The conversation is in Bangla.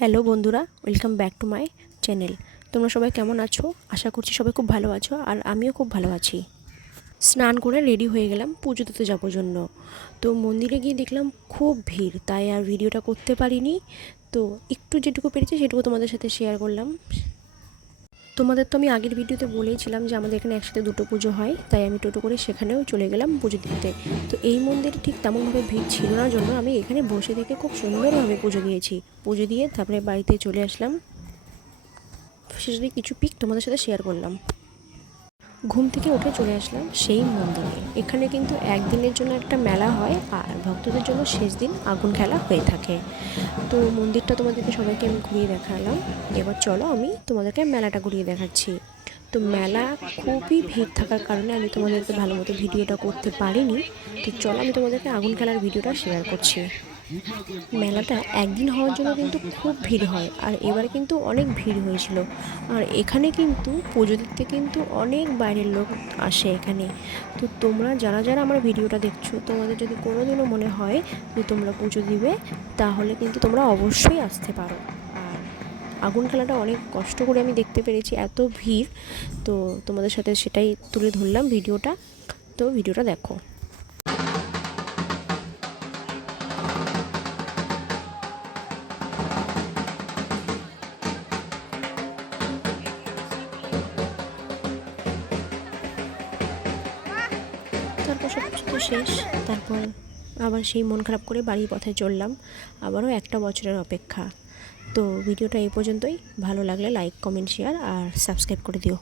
হ্যালো বন্ধুরা, welcome back to my channel. তোমরা সবাই কেমন আছো? আশা করছি সবাই খুব ভালো আছো, আর আমিও খুব ভালো আছি। স্নান করে রেডি হয়ে গেলাম পুজো দিতে যাওয়ার জন্য। তো মন্দিরে গিয়ে দেখলাম খুব ভিড়, তাই আর ভিডিওটা করতে পারিনি। তো একটু যেটুকু পেরেছি সেটুকু তোমাদের সাথে শেয়ার করলাম। তোমাদের তো আমি আগের ভিডিওতে বলেইছিলাম যে আমাদের এখানে একসাথে দুটো পুজো হয়, তাই আমি টোটো করে সেখানেও চলে গেলাম পুজো দিতে। তো এই মন্দিরে ঠিক তেমনভাবে ভিড় ছিল না জন্য আমি এখানে বসে থেকে খুব সুন্দরভাবে পুজো দিয়েছি। পুজো দিয়ে তারপরে বাড়িতে চলে আসলাম। সেটারই কিছু পিক তোমাদের সাথে শেয়ার করলাম। ঘুম থেকে উঠে চলে আসলাম সেই মন্দিরে। এখানে কিন্তু একদিনের জন্য একটা মেলা হয়, আর ভক্তদের জন্য শেষ দিন আগুন খেলা হয়ে থাকে। তো মন্দিরটা তোমাদেরকে সবাইকে আমি ঘুরিয়ে দেখালাম। এবার চলো আমি তোমাদেরকে মেলাটা ঘুরিয়ে দেখাচ্ছি। তো মেলা খুবই ভিড় থাকার কারণে আমি তোমাদেরকে ভালো মতো ভিডিওটা করতে পারিনি। তো চলো আমি তোমাদেরকে আগুন খেলার ভিডিওটা শেয়ার করছি। মেলাটা একদিন হওয়ার জন্য কিন্তু খুব ভিড় হয়, আর এবারে কিন্তু অনেক ভিড় হয়েছিল। আর এখানে কিন্তু পুজো দিতে কিন্তু অনেক বাইরের লোক আসে এখানে। তো তোমরা যারা যারা আমার ভিডিওটা দেখছো, তোমাদের যদি কোনো দিনও মনে হয় যে তোমরা পুজো দিবে, তাহলে কিন্তু তোমরা অবশ্যই আসতে পারো। আর আগুন খেলাটা অনেক কষ্ট করে আমি দেখতে পেরেছি, এত ভিড়। তো তোমাদের সাথে সেটাই তুলে ধরলাম ভিডিওটা। তো ভিডিওটা দেখো। তারপর সব কিছু তো শেষ। তারপর আবার সেই মন খারাপ করে বাড়ির পথে চললাম। আবারও একটা বছরের অপেক্ষা। তো ভিডিওটা এই পর্যন্তই। ভালো লাগলে লাইক, কমেন্ট, শেয়ার আর সাবস্ক্রাইব করে দিও।